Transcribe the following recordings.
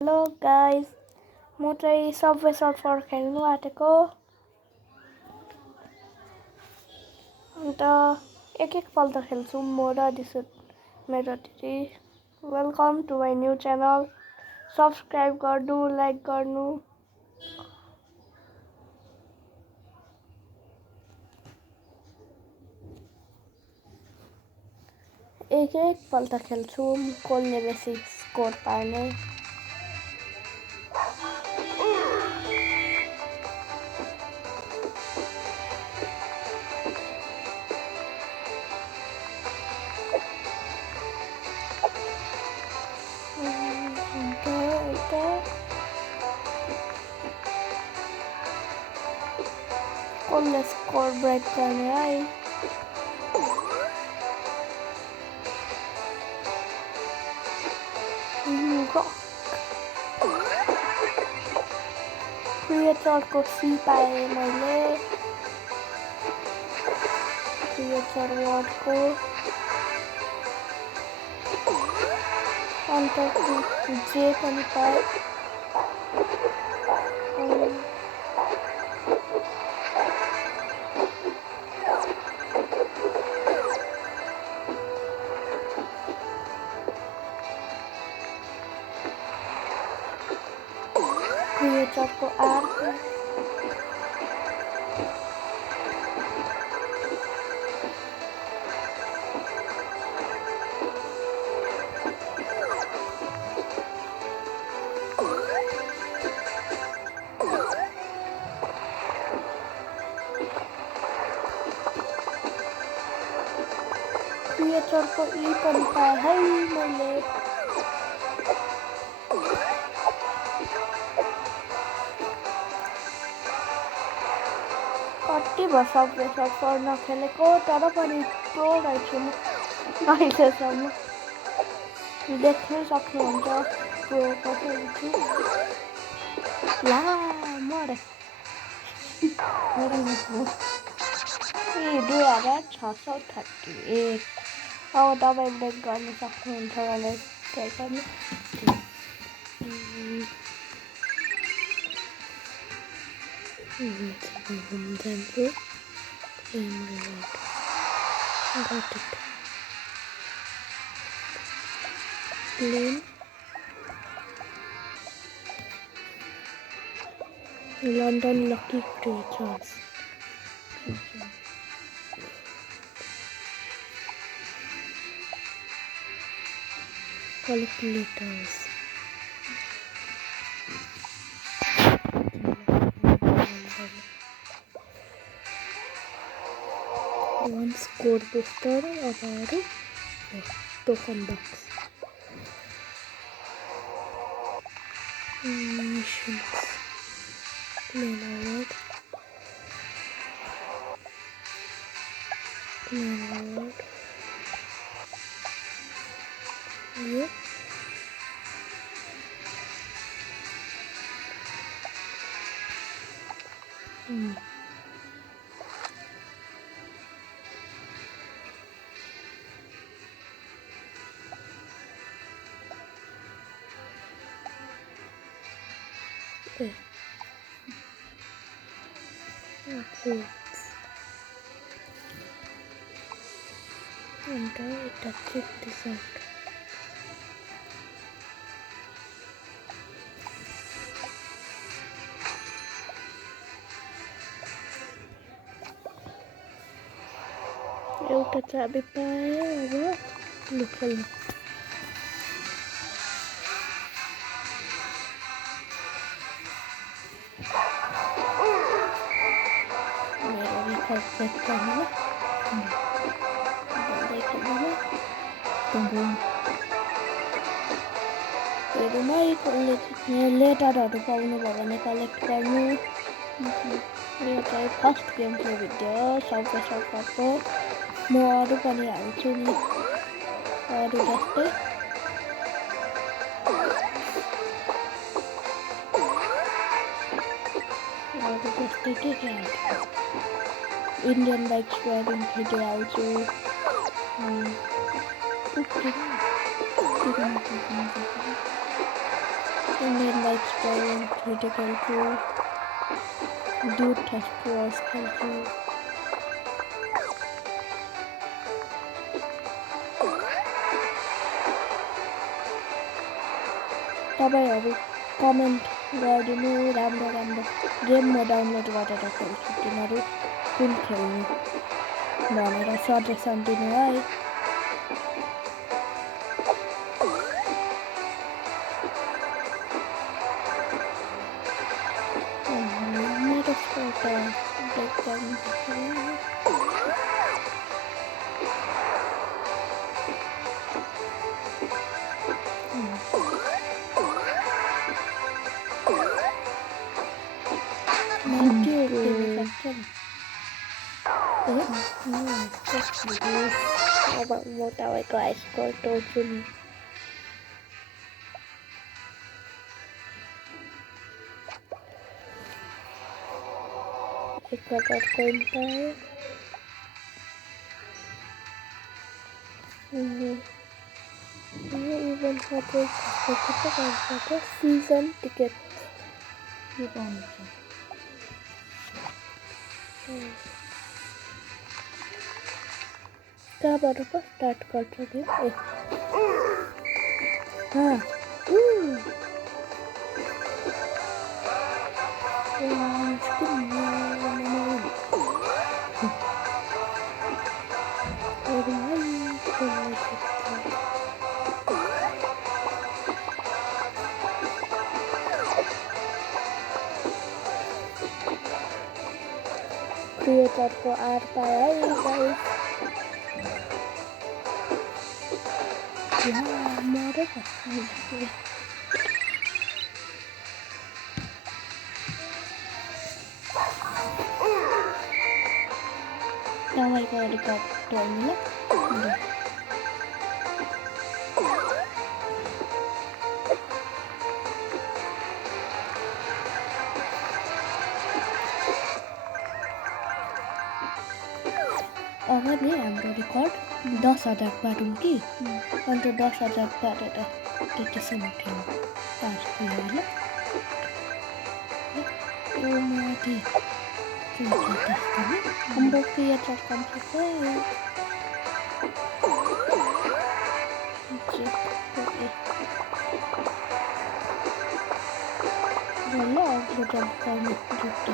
Hello guys, म चाहिँ Subway surfer खेल्नु आँटेको। अन्त एक पल्ट खेल्छु म र मेरो दिदी। Welcome to my new channel. Subscribe गर्नु, लाइक गर्नु। एक पल्ट खेल्छु कसले बेसी स्कोर पार्ने। कसले स्कोर ब्रेक गर्ने है। क्रिएटरको सी पाएँ मैले। क्रिएटर वर्डको अन्त जे पनि पाएँ। क्रिएटरको आर क्रिएटरको ई पनि पाएँ है मैले। कति वर्ष सर्फर नखेलेको, तर पनि प्रो रहेछु म अहिलेसम्म। देख्नै सक्नुहुन्छ प्रो कसरी छु। ला मरे 2638। अब तपाईँ ब्रेक गर्न सक्नुहुन्छ भने ट्राई गर्नु। जान्छु plane London lucky creatures. Calculators. One score booster avaru token box. Missions. Plan award. Yeah. Okay. And check this out. एउटा चाबी पाएँ। अब लु खेल्नु। मेरो रिकर्ड चेक गर्नु। लेटरहरू पाउनुभयो भने कलेक्ट गर्नु। यो चाहिँ first game play video subway सर्फरको। म अरू पनि हाल्छु नि, अरू जस्तै। के हाल्छु, इन्डियन बाइक स्क्वाडिङ भिडियो हाल्छु। and then like drawing critical to do test was helpful. तपाईँहरू कमेन्ट गरिदिनु राम्रो राम्रो गेम म डाउनलोड गरेर खेल्छु तिमीहरू कुन खेल्नु भनेर सजेसन दिनु है। मेरो एउटा ब्रेक गर्नु अब म तपाईँको हाइस्कोर टोल्छु नि। एकपल्ट कोइन पायो यो इभेन्ट मात्रै गर्छ सिजन टिकट के पाउँछ। कहाँबाट पो स्टार्ट गर्छ नि क्रिएटरको आर पायो है गाइस। मरे तपाईँको रिकर्ड टोल्नु ल। अब नि हाम्रो रिकर्ड 10,000 पारौँ कि अन्त 10,000 पारेर त्यतिसम्म खेल्नु पार्छु होला। माथि हाम्रो क्रिएटर कम्प्लिट भयो। ल अग्लो जम्प गर्नु जुट्छ।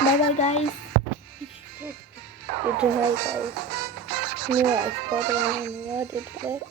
Bye bye guys. Goodbye guys. New iPod one and what did it?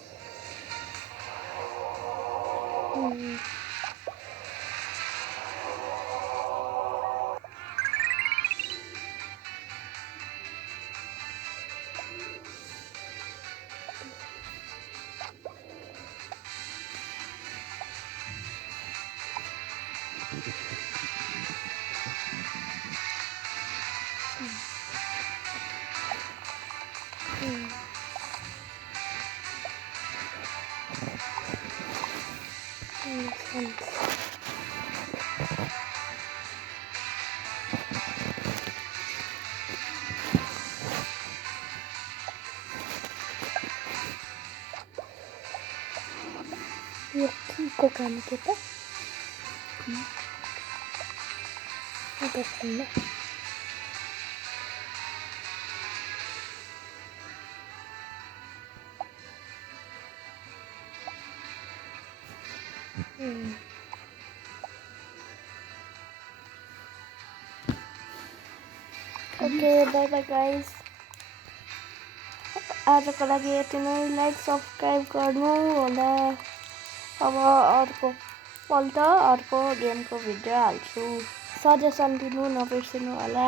यो को काम के त देखिन्न ओके बाई बाई गाइस आजको लागि यति नै लाइक सब्सक्राइब गर्नु होला अब अर्को पल्ट अर्को गेमको भिडियो हाल्छु सजेसन दिनु नबिर्सनु होला